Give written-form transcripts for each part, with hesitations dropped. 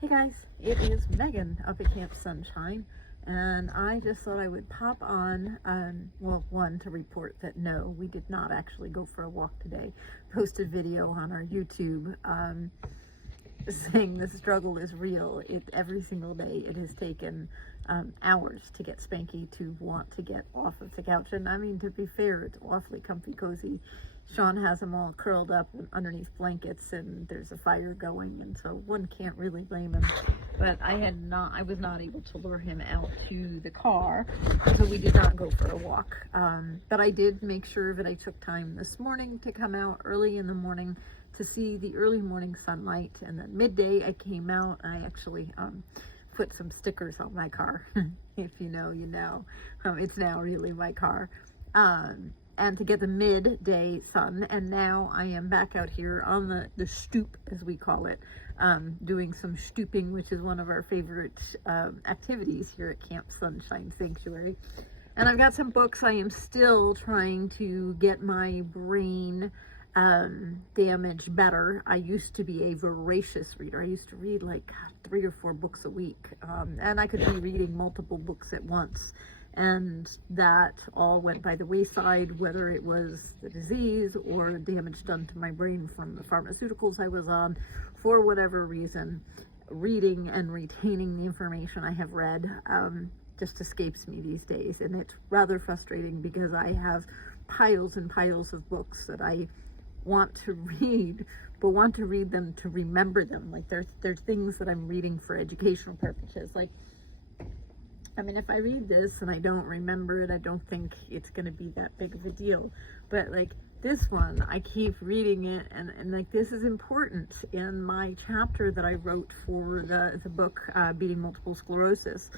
Hey guys, it is Megan up at Camp Sunshine, and I just thought I would pop on, well, one, to report that no, we did not actually go for a walk today. Posted video on our YouTube saying the struggle is real. Every single day it has taken hours to get Spanky to want to get off of the couch, and I mean, to be fair, it's awfully comfy cozy. Sean has them all curled up underneath blankets, and there's a fire going, and so one can't really blame him. But I was not able to lure him out to the car, so we did not go for a walk. But I did make sure that I took time this morning to come out early in the morning to see the early morning sunlight, and then midday I came out and I actually put some stickers on my car. If you know, you know. It's now really my car. And to get the midday sun, and now I am back out here on the stoop, as we call it, doing some stooping, which is one of our favorite activities here at Camp Sunshine Sanctuary. And I've got some books. I am still trying to get my brain damage better. I used to be a voracious reader. I used to read like 3 or 4 books a week, and I could be reading multiple books at once. And that all went by the wayside, whether it was the disease or the damage done to my brain from the pharmaceuticals I was on. For whatever reason, reading and retaining the information I have read just escapes me these days, and it's rather frustrating because I have piles and piles of books that I want to read, but want to read them to remember them. Like there's things that I'm reading for educational purposes, like, I mean, if I read this and I don't remember it, I don't think it's going to be that big of a deal. But like this one, I keep reading it, and like this is important. In my chapter that I wrote for the book, Beating Multiple Sclerosis,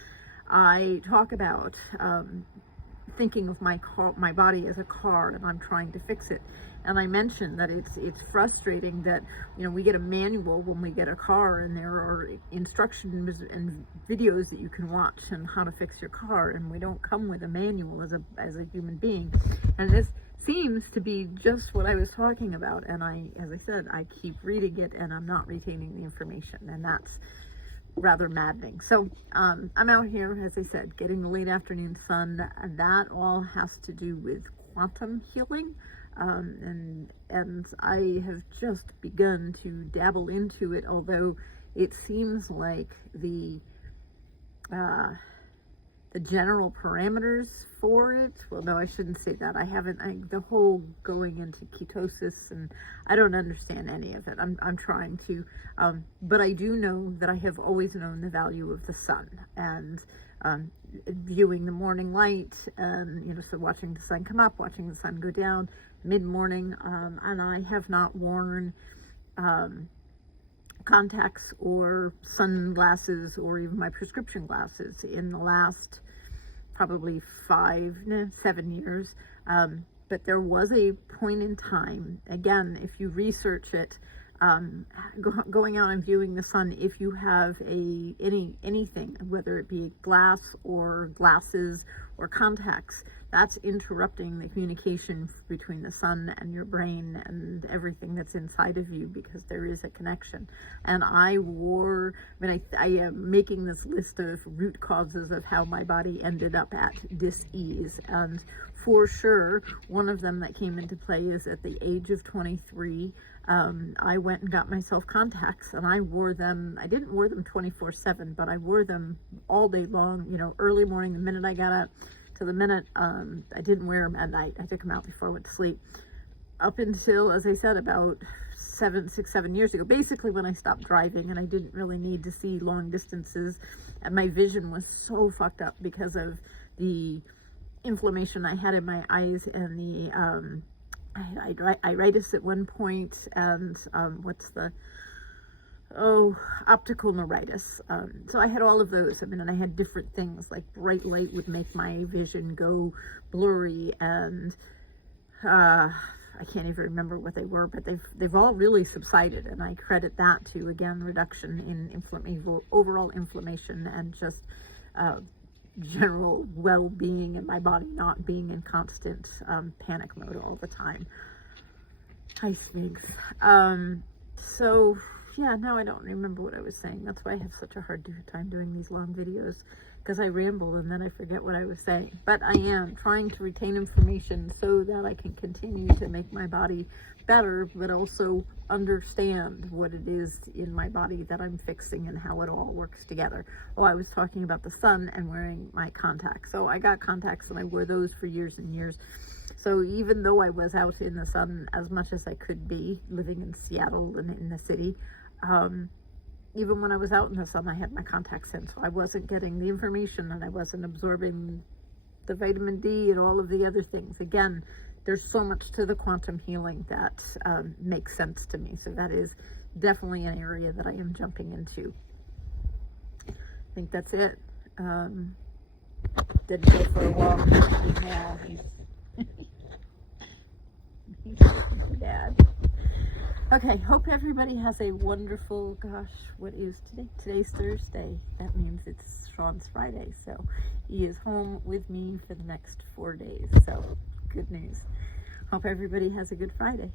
I talk about thinking of my body as a car, and I'm trying to fix it. And I mentioned that it's frustrating that, you know, we get a manual when we get a car, and there are instructions and videos that you can watch on how to fix your car, and we don't come with a manual as a human being. And this seems to be just what I was talking about, and as I said, I keep reading it and I'm not retaining the information, and that's rather maddening. So I'm out here, as I said, getting the late afternoon sun, and that all has to do with quantum healing. And I have just begun to dabble into it, although it seems like the general parameters for it, well, no, I shouldn't say that. The whole going into ketosis, and I don't understand any of it. I'm trying to, but I do know that I have always known the value of the sun, and viewing the morning light, and, you know, so watching the sun come up, watching the sun go down mid-morning, and I have not worn contacts or sunglasses or even my prescription glasses in the last probably 7 years, but there was a point in time, again, if you research it, going out and viewing the sun, if you have anything, whether it be glass or glasses or contacts, that's interrupting the communication between the sun and your brain and everything that's inside of you, because there is a connection. And I am making this list of root causes of how my body ended up at dis-ease, and for sure one of them that came into play is at the age of 23. I went and got myself contacts, and I wore them. I didn't wear them 24/7, but I wore them all day long, you know, early morning, the minute I got up, to the minute I didn't wear them at night. I took them out before I went to sleep, up until, as I said, about 7 years ago, basically when I stopped driving and I didn't really need to see long distances, and my vision was so fucked up because of the inflammation I had in my eyes, and the iritis at one point, and optical neuritis. So I had all of those. I mean, and I had different things, like bright light would make my vision go blurry, and I can't even remember what they were, but they've all really subsided, and I credit that to, again, reduction in overall inflammation, and just general well-being in my body, not being in constant panic mode all the time. Hi, Smigs. So yeah, now I don't remember what I was saying. That's why I have such a hard time doing these long videos, because I ramble and then I forget what I was saying. But I am trying to retain information so that I can continue to make my body better, but also understand what it is in my body that I'm fixing and how it all works together. Oh, I was talking about the sun and wearing my contacts. So I got contacts and I wore those for years and years. So even though I was out in the sun as much as I could be, living in Seattle and in the city, even when I was out in the sun, I had my contacts in, so I wasn't getting the information and I wasn't absorbing the vitamin D and all of the other things. Again, there's so much to the quantum healing that makes sense to me. So that is definitely an area that I am jumping into. I think that's it. Didn't go for a walk. Now he's bad. Okay, hope everybody has a wonderful, gosh, what is today? Today's Thursday. That means it's Sean's Friday. So he is home with me for the next 4 days. So good news. Hope everybody has a good Friday.